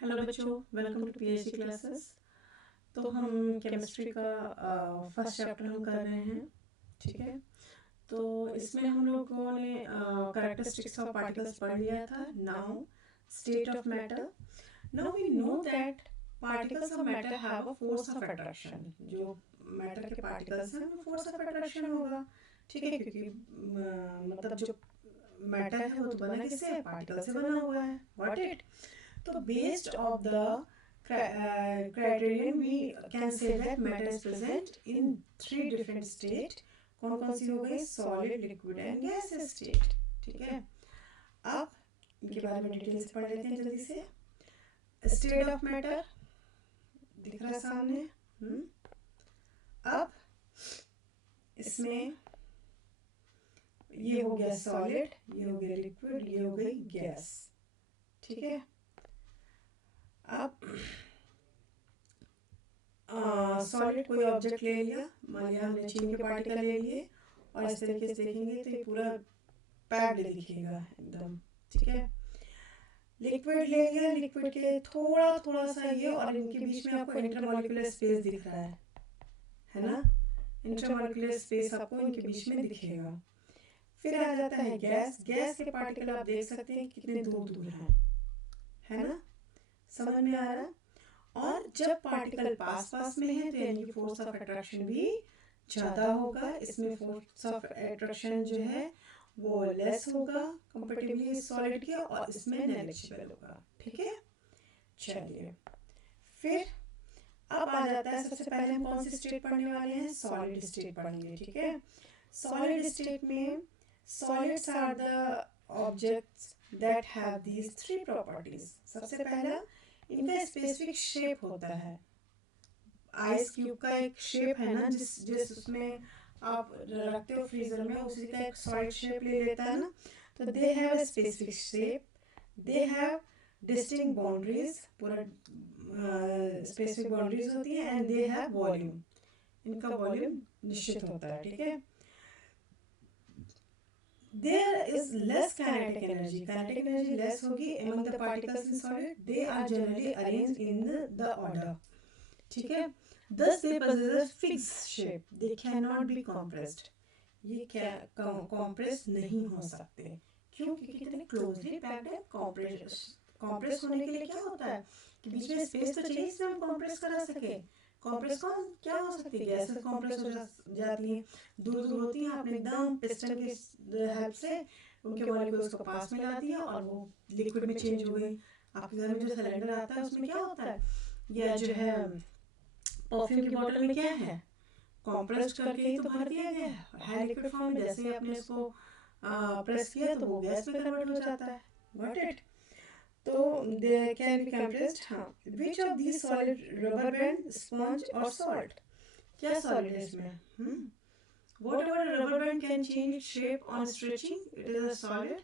Hello बच्चों, welcome to PhD classes. तो हम केमिस्ट्री का फर्स्ट चैप्टर हम कर रहे हैं, ठीक है। तो इसमें हम लोगों ने कैरेक्टरिस्टिक्स ऑफ पार्टिकल्स पढ़ लिया था। Now state of matter. Now we know that particles of matter have a force of attraction. जो मैटर के पार्टिकल्स हैं उनमें फोर्स ऑफ अट्रैक्शन होगा, ठीक है, क्योंकि मतलब जो मैटर है वो तो बना किससे, पार्टिकल से बना हुआ है। Got it. तो based of the criterion we can say that matter is present in three different state। कौन कौन सी हो गई, solid, liquid and gaseous state, ठीक है। अब इनके बारे में डिटेल से पढ़ लेते हैं जल्दी से। स्टेट ऑफ मैटर दिख रहा है सामने। अब इसमें ये हो गया सॉलिड, ये हो गया लिक्विड, ये हो गई गैस, ठीक है। अब सॉलिड कोई ऑब्जेक्ट ले लिया, मान लिया हमने चीनी के पार्टिकल ले लिए, और इस तरीके से देखेंगे तो ये पूरा पैक्ड दिखेगा एकदम, ठीक है। लिक्विड ले लिया, लिक्विड के थोड़ा थोड़ा सा ये, और इनके बीच में आपको इंटरमॉलिक्यूलर स्पेस दिख रहा है ना। इंटरमॉलिक्यूलर स्पेस आपको इनके बीच में दिखेगा। फिर आ जाता है गैस। गैस के पार्टिकल आप देख सकते हैं कितने दूर दूर हैं, है ना, समझ में आ रहा है। और जब पार्टिकल पास पास में है तो यानी कि फोर्स ऑफ अट्रैक्शन भी ज़्यादा होगा। इसमें फोर्स ऑफ अट्रैक्शन जो है वो लेस होगा कंपैरेटिवली सॉलिड के, और इसमें नेग्लिजिबल होगा, ठीक है। चलिए फिर अब आ जाता है, सबसे पहले हम कौन सी स्टेट पढ़ने वाले हैं, सॉलिड स्टेट पढ़ेंगे, ठीक है। सॉलिड स्टेट में solids are the objects that have these three properties. सबसे पहला, इनका स्पेसिफिक शेप होता है। आइस क्यूब का एक शेप है ना, जिस जिस उसमें आप रखते हो फ्रीजर में, उसी का एक सॉलिड शेप ले लेता है ना। तो they have a specific shape, they have distinct boundaries, पूरा स्पेसिफिक बाउंड्रीज होती है, एंड दे हैव वॉल्यूम, इनका वॉल्यूम निश्चित होता है, ठीक है। There is less kinetic energy. Kinetic energy less होगी among the particles in solid. They are generally arranged in the order. ठीक है। Thus they possess a fixed shape. They cannot be compressed. ये क्या compress नहीं हो सकते, क्यों, क्योंकि कितने closely packed है। compress होने के लिए क्या होता है कि बीच में स्पेस तो चाहिए जिसमें हम compress करा सके। compress कौन क्या हो सकती है, गैसेस compress हो जाती हैं, दूर दूर होती हैं, आपने एकदम पिस्टन के हेल्प से उनके मॉलिक्यूल्स को पास में ला दिया और वो लिक्विड में चेंज हो गई। आपके घर में जो सिलेंडर आता है उसमें क्या होता है, या जो है परफ्यूम की बोतल में क्या है, कॉम्प्रेस करके ही तो भर दिया गया है लिक्विड फॉर्म में। जैसे ही आपने इसको प्रेस किया तो वो गैस में कन्वर्ट हो जाता है। Got it. तो दे कैन बी कंप्रेस्ड। हाँ, which of these solid, rubber band, sponge और सॉल्ट। क्या सॉलिड है इसमें, whatever a rubber band can change its shape on stretching, it is a solid।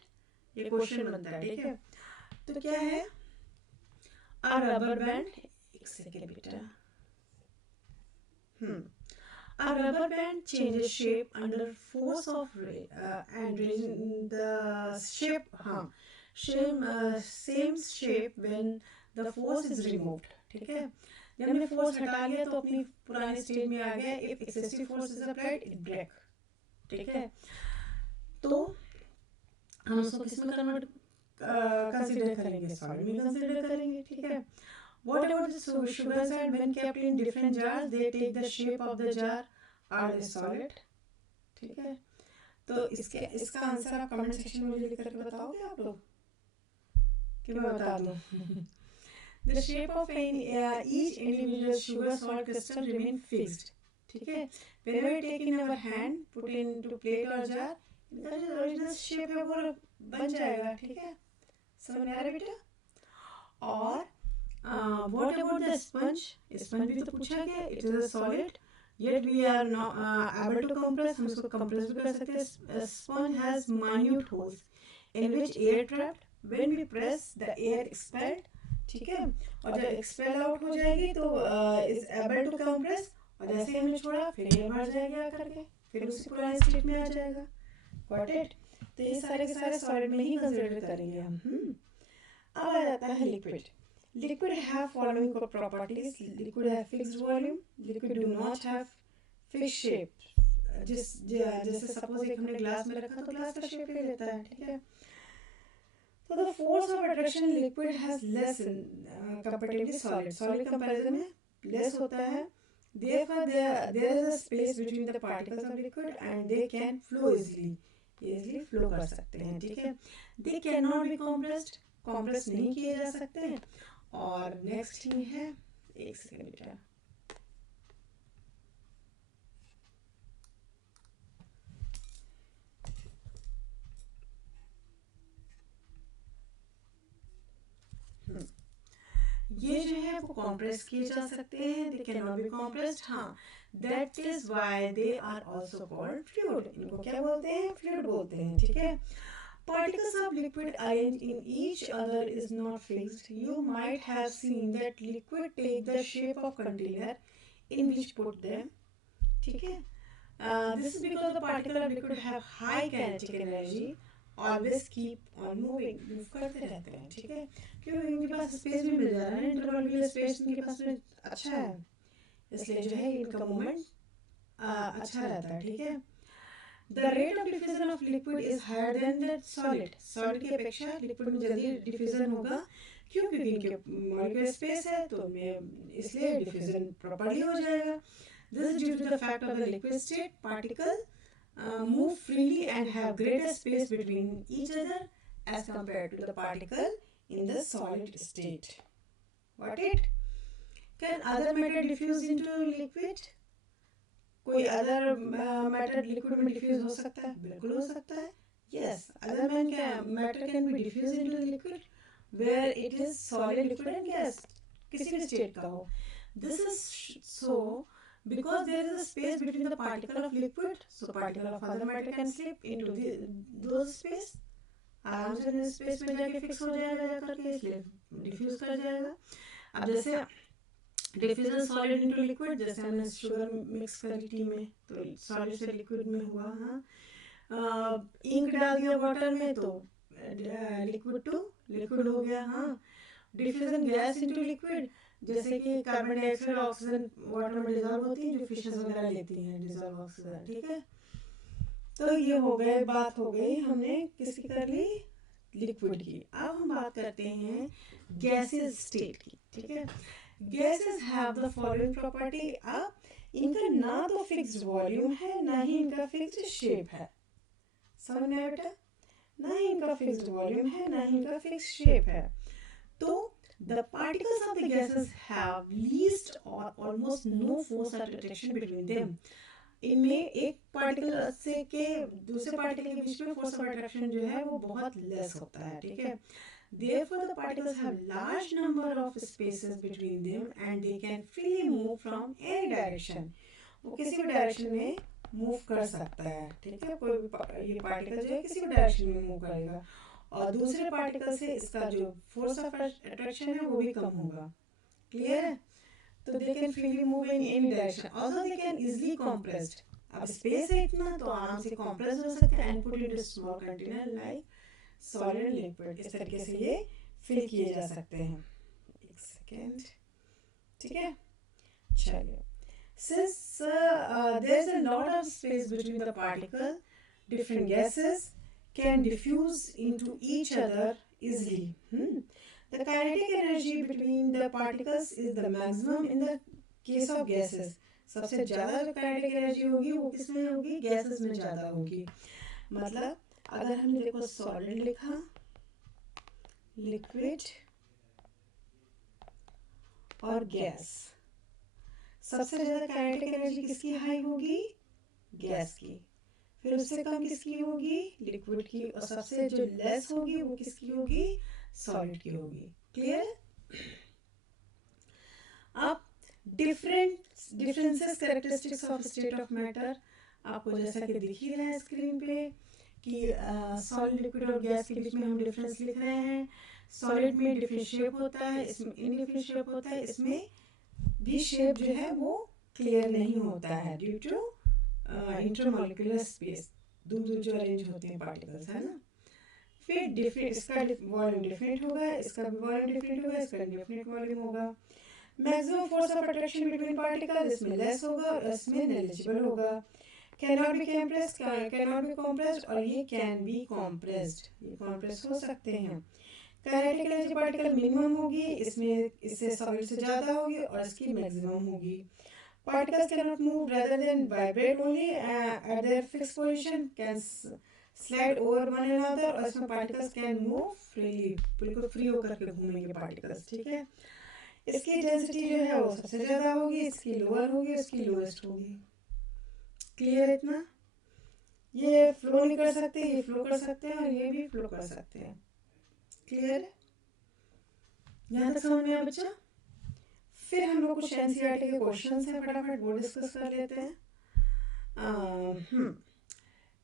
ये क्वेश्चन बनता है, ठीक है। तो क्या है a rubber band, एक सेकेंड बेटा, a rubber band changes shape under force of and the shape, हाँ, same shape when the force is removed, ठीक है। जब हमने फोर्स हटा लिया तो अपनी पुरानी स्टेज में आ गया। If excessive force is applied it break, ठीक है। तो हम उसको किस में कन्वर्ट कंसीडर करेंगे, सॉलिड में कंसीडर करेंगे, ठीक है। What about the sugar side, when kept in different jars they take the shape of the jar, are they solid, ठीक है। तो इसका आंसर आप कमेंट सेक्शन में मुझे लिख करके बताओगे आप लोग कि मैं बता दूं। The shape of each individual sugar salt crystal remain fixed, ठीक है। Whenever we take in our hand, put into plate or jar, इनका जो ओरिजिनल शेप है वो बन जाएगा, ठीक है। समझ में आ रहा है बेटा। और what about the sponge, sponge भी तो पूछा गया, it is a solid yet we are not able to compress, हम इसको कंप्रेस भी कर सकते हैं। Sponge has minute holes in which air trapped, when we press the air expelled, ठीक है। और जब एक्सपेल आउट हो जाएगी तो इज एबल टू कंप्रेस, और जैसे हमने छोड़ा फिर ये भर जाएगा आकर के, फिर उसी पुराने स्टेट में आ जाएगा। Got it. तो ये सारे के सारे सॉलिड में ही कंसीडर करेंगे हम। अब आ जाता है liquid. Liquid have following properties. Liquid have fixed volume. Liquid do not have fixed shape. जैसे सपोज एक हमने ग्लास में रखा तो ग्लास का शेप ले लेता है, ठीक है। तो the force of attraction liquid has less comparatively solid, solid comparison में लेस होता है। therefore there is a space between the particles of liquid and they can flow easily flow कर सकते हैं, ठीक है। they cannot be compressed, compress नहीं किए जा सकते हैं। और नेक्स्ट ही है, एक सेकेंड बेटा, ये जो है वो कॉम्प्रेस किए जा सकते हैं, they can not be compressed. हाँ, that is why they are also called fluid. इनको क्या बोलते हैं? फ्लूइड बोलते हैं, ठीक है। Particles of liquid arranged in each other is not fixed. You might have seen that liquid take the shape of container in which put them, ठीक है। This is because the particle of liquid have high kinetic energy, always keep on moving, move करते रहते हैं, ठीक है। क्यों? इनके पास space भी मिल जा रहा है, इंटरवल के लिए स्पेस इनके पास में अच्छा है, इसलिए जो है इनका मूवमेंट अच्छा रहता है, ठीक है। The rate of diffusion of liquid is higher than the solid. Solid की अपेक्षा लिक्विड में जल्दी डिफ्यूजन होगा, क्यों? क्योंकि इनके मॉलिक्यूलर स्पेस है, तो इसलिए डिफ्यूजन प्रॉपर्ली हो जाएगा। This is due to the fact of the liquid state particle move freely and have greater space between each other as compared to the particle in the solid state. Got it? Can other matter diffuse into liquid? कोई other matter liquid में diffuse हो सकता है? बिल्कुल हो सकता है। Yes, other matter can be diffuse into the liquid where it is solid, liquid and gas, किसी भी स्टेट का हो। This is so because there is a space between the particle of liquid, so particle of other matter can slip into those space, आराम से space में जाके fix हो जाएगा जाकर के, इसलिए डिफ्यूज कर जाएगा। अब जैसे डिफ्यूजन सॉलिड इनटू लिक्विड, जैसे हमने शुगर मिक्स करी टी में तो सॉलिड से लिक्विड में हुआ। हाँ, इंक डाल दिया वाटर में तो लिक्विड टू लिक्विड हो गया। हाँ, डिफ्यूजन गैस इनटू लिक्विड, जैसे कि कार्बन डाइऑक्साइड ऑक्सीजन वाटर में डिजॉल्व होती है, जो फिशेस वगैरह लेती हैं डिजॉल्व ऑक्सीजन, ठीक है। तो ये हो गए, बात हो गई, हमने किसकी कर ली? लिक्विड की। अब हम बात करते हैं गैसेस स्टेट की, ठीक है। Gases have the following property. अब इनका ना तो फिक्स्ड वॉल्यूम है, ना ही इनका फिक्स्ड शेप है। समझ में आया बेटा? ना ही इनका फिक्स्ड वॉल्यूम है, ना ही इनका फिक्स्ड शेप है। तो the particles of the gases have least or almost no force of attraction between them. इनमें एक पार्टिकल से के दूसरे पार्टिकल के बीच में फोर्स ऑफ अट्रैक्शन जो है वो बहुत लेस होता है, ठीक है। Therefore, the particles have large number of spaces between them and they can freely move from any direction. वो किसी भी डायरेक्शन में मूव कर सकता है, ठीक है। कोई भी ये पार्टिकल जो है किसी भी डायरेक्शन में मूव करेगा, और दूसरे पार्टिकल से इसका जो फोर्स ऑफ अट्रैक्शन है वो भी कम होगा। क्लियर है? तो they can freely move in any direction, also they can easily compressed. अब स्पेस है इतना तो आराम से कॉम्प्रेस हो सकते हैं and put into small container like solid liquid. इस तरीके से ये फिल किए जा सकते हैं। एक सेकेंड, ठीक है। चलिए, since there is a lot of space between the particle, different gases can diffuse into each other easily. The kinetic energy between the particles is the maximum in the case of gases. सबसे ज़्यादा जो kinetic energy होगी वो किसमें होगी? Gases में ज़्यादा होगी। मतलब अगर हमने देखो सॉलिड लिखा, लिक्विड और गैस, सबसे ज़्यादा काइनेटिक एनर्जी किसकी हाई होगी? गैस की। फिर उससे कम किसकी होगी? लिक्विड की। और सबसे जो लेस होगी वो किसकी होगी? सॉलिड की होगी। क्लियर? अब differences characteristics of state of matter आपको जैसा कि दिख ही रहा है स्क्रीन पे कि सॉलिड, लिक्विड और गैस के बीच में हम डिफरेंस लिख रहे हैं। सॉलिड में डिफरेंट शेप होता है, इसमें इनडिफरेंट शेप होता है, इसमें भी शेप जो है वो क्लियर नहीं होता है ड्यू टू इंटरमॉलिक्यूलर स्पेस, दूर दूर जो अरेंज होते हैं पार्टिकल्स, है ना। फिर डिफरेंट, इसका वॉल्यूम डिफरेंट होगा, इसका भी वॉल्यूम डिफरेंट होगा, इसका डिफरेंट वॉल्यूम होगा। Maximum force of attraction between particle इसमें लेस होगा और इसमें नेग्लिजिबल होगा। Can not B compressed, can not B compressed, और ये कैन बी कंप्रेस्ड, ये कंप्रेस हो सकते हैं। काइनेटिक एनर्जी पार्टिकल मिनिमम होगी, इसमें इससे सॉलिड से ज़्यादा होगी और इसकी मैक्सिमम होगी। Particles can not move rather than vibrate only eight there fix position, can slide over one another, और इसमें पार्टिकल्स कैन मूव फ्रीली, बिल्कुल फ्री होकर के घूमेंगे पार्टिकल्स, ठीक है। इसकी डेंसिटी जो है वो सबसे ज़्यादा होगी, इसकी लोअर होगी, इसकी लोएस्ट होगी। क्लियर है इतना? ये फ्लो नहीं कर सकते, ये फ्लो कर सकते हैं और ये भी फ्लो कर सकते हैं। क्लियर है? यहाँ तक समझ में आया बच्चा? फिर हम लोग कुछ एनसीईआरटी के क्वेश्चंस हैं, फटाफट वो डिस्कस कर लेते हैं।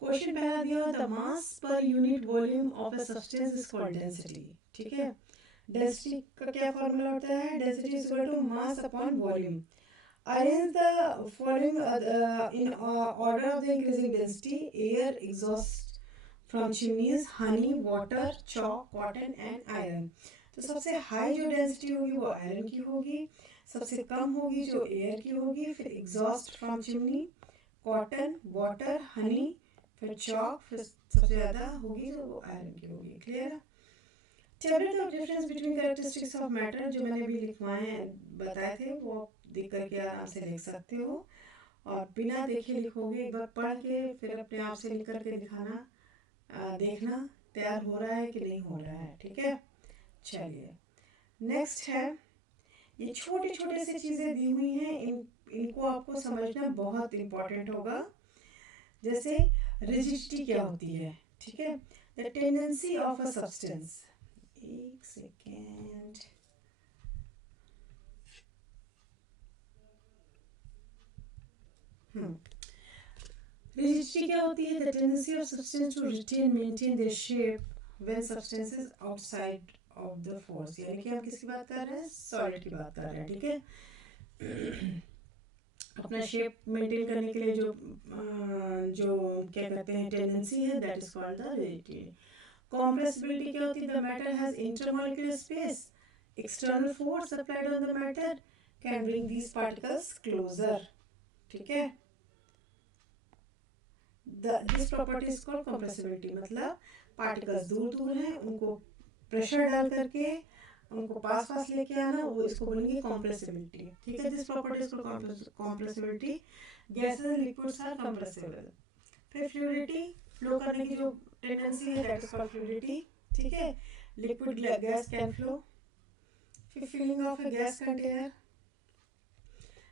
क्वेश्चन पहला दिया, the mass per unit volume of a substance is called density, ठीक है। डेंसिटी का क्या फॉर्मूला होता है? Density is equal to mass upon volume. Arrange the following in order of the increasing density: air, exhaust from chimneys, honey, water, chalk, cotton and iron। तो सबसे high जो density होगी वो आयरन की होगी, सबसे कम होगी जो एयर की होगी, फिर exhaust from chimney, cotton, water, Honey, फिर चॉक, फिर सबसे ज़्यादा होगी जो वो आयरन की होगी। क्लियर है? Tablet of difference between characteristics of matter जो मैंने भी लिखवाए बताए थे वो देख करके आराम से लिख सकते हो, और बिना देखे लिखोगे, एक बार पढ़ के फिर अपने आप से लिख करके दिखाना, देखना तैयार हो रहा है कि नहीं हो रहा है, ठीक है। चलिए नेक्स्ट है, ये छोटे छोटे से चीज़ें दी हुई हैं, इनको आपको समझना बहुत इम्पोर्टेंट होगा। जैसे रिजिडिटी क्या होती है, ठीक है। The tendency of a substance, एक सेकेंड, रिजिडिटी क्या होती है? The tendency of substance to retain maintain their shape when substances outside of the force, यानी कि हम किसकी बात कर रहे हैं? सॉलिड की बात कर रहे हैं, ठीक है। अपना शेप मेंटेन करने के लिए जो क्या कहते हैं टेंडेंसी है, that is called the rigidity. Compressibility क्या होती है? The matter has intermolecular space, external force applied on the matter can bring these particles closer, ठीक है। This property is called compressibility, मतलब पार्टिकल्स दूर दूर हैं, उनको प्रेशर डाल करके उनको पास पास लेके आना, वो इसको बोलेंगे कंप्रेसिबिलिटी, ठीक है। This property is called compressibility. Gases and liquids are compressible. फिर फ्लूइडिटी, फ्लो करने की जो टेंडेंसी है, दैट इज कॉल्ड फ्लूइडिटी, ठीक है। Liquid gas can flow. फिर filling of a gas container,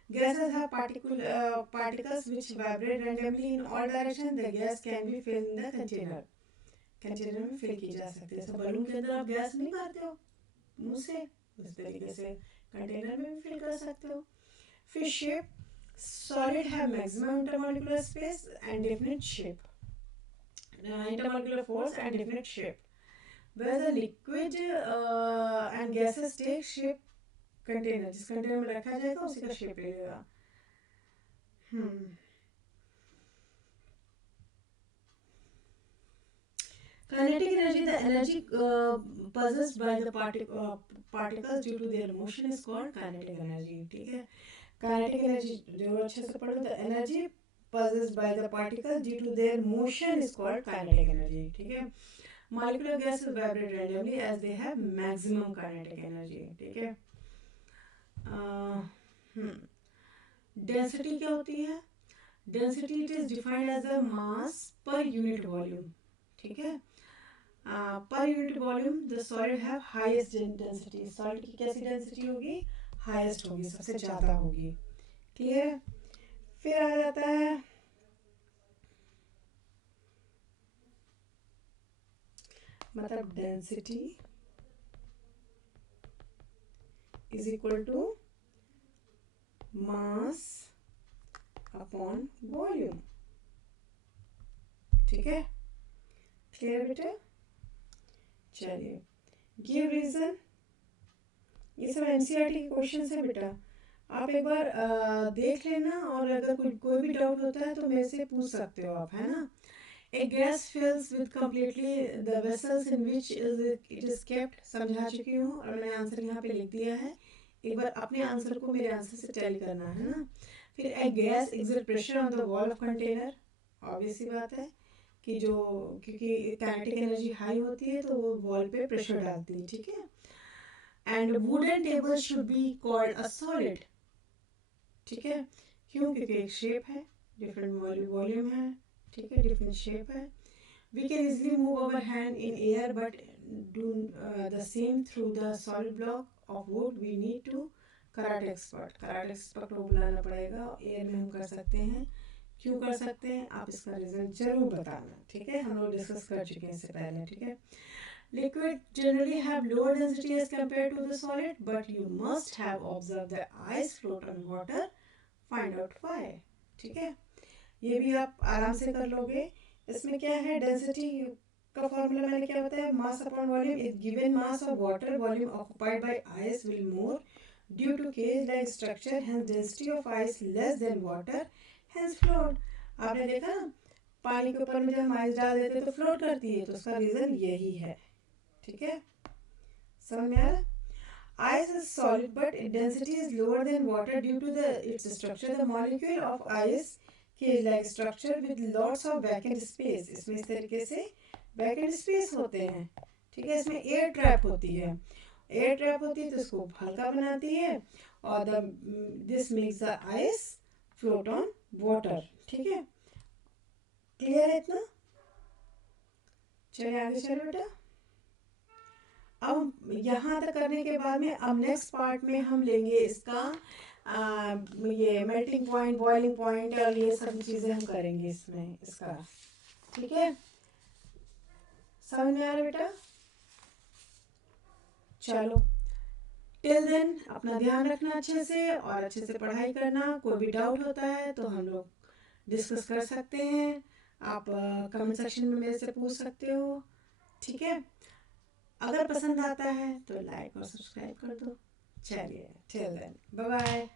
gases have particles which vibrate randomly in all directions. The gas can be filled in the container, container में fill की जा सकती है। सब balloon के अंदर आप गैस नहीं भरते हो मुंह से, उस तरीके से कंटेनर में भी फिल कर सकते हो। फिर shape, solid have maximum intermolecular space and definite shape, intermolecular force and definite shape, where the liquid and gases take shape container, जिस कंटेनर में रखा जाएगा उसी का शेप ले लेगा। Kinetic energy, the energy possessed by the particles due to their motion is called kinetic energy, ठीक है। Kinetic energy जो अच्छे से पढ़ो, the energy possessed by the particles due to their motion is called kinetic energy, ठीक है। Molecular gases vibrate randomly as they have maximum kinetic energy, ठीक है। डेंसिटी क्या होती है? Density it is defined as the mass per unit volume, ठीक है। Per unit volume the solid have highest density, solid की कैसी डेंसिटी होगी? हाईएस्ट होगी, सबसे ज़्यादा होगी। क्लियर है? फिर आ जाता है मतलब density is equal to mass upon volume, ठीक है। क्लियर बेटा? चलिए गिव रीजन, ये सब एनसीईआरटी के क्वेश्चन है बेटा, आप एक बार देख लेना, और अगर कोई भी डाउट होता है तो मेरे से पूछ सकते हो आप, है ना। A gas fills with completely the vessels in which it is kept. समझा चुकी हूँ और मैंने आंसर यहाँ पे लिख दिया है. एक बार अपने आंसर को मेरे आंसर से टैली करना है ना. फिर a gas exert pressure on the wall of container. Obvious सी बात है कि जो क्योंकि काइनेटिक एनर्जी हाई होती है तो वो वॉल पे प्रेशर डालती है. ठीक है. And wooden table should be called a solid. ठीक है. क्यों? क्योंकि एक शेप है, डिफरेंट वॉल्यूम है. ठीक है, डिफरेंट शेप है. We can easily move our hand in air but do the same through the solid block of wood. We need to karate expert को बुलाना पड़ेगा. एयर में हम कर सकते हैं. क्यों कर सकते हैं आप इसका रिजल्ट जरूर बताना. ठीक है, हम लोग डिस्कस कर चुके हैं इससे पहले. ठीक है. Liquid generally have lower density as compared to the solid, but you must have observed the ice float on water. Find out why. ठीक है, ये भी आप आराम से कर लोगे. इसमें क्या है, डेंसिटी का फॉर्मूला मैंने क्या बताया, mass upon volume. If given mass of water, volume occupied by ice will more due to cage like structure, hence density of ice less than water, hence float. आपने देखा ना, पानी के ऊपर में जब हम आइस डाल देते हैं तो फ्लोट करती है, तो उसका रीजन यही है. ठीक है, समझ में आ रहा. Ice is solid, but its density is lower than water due to its structure. The molecule of ice cage-like structure with lots of vacant space. इसमें इस तरीके से vacant space होते हैं. ठीक है, इसमें एयर ट्रैप होती है. एयर ट्रैप होती है तो इसको हल्का बनाती है और this makes the ice float on water. ठीक है, क्लियर है इतना? चलिए आगे चलो बेटा. अब यहाँ तक करने के बाद में अब नेक्स्ट पार्ट में हम लेंगे इसका ये मेल्टिंग पॉइंट, बॉइलिंग पॉइंट और ये सब चीज़ें हम करेंगे इसमें इसका. ठीक है, समझ में आ रहा बेटा? चलो, टिल देन अपना ध्यान रखना अच्छे से और अच्छे से पढ़ाई करना. कोई भी डाउट होता है तो हम लोग डिस्कस कर सकते हैं. आप कमेंट सेक्शन में मेरे से पूछ सकते हो. ठीक है, अगर पसंद आता है तो लाइक और सब्सक्राइब कर दो. चलिए, टिल देन, बाय बाय.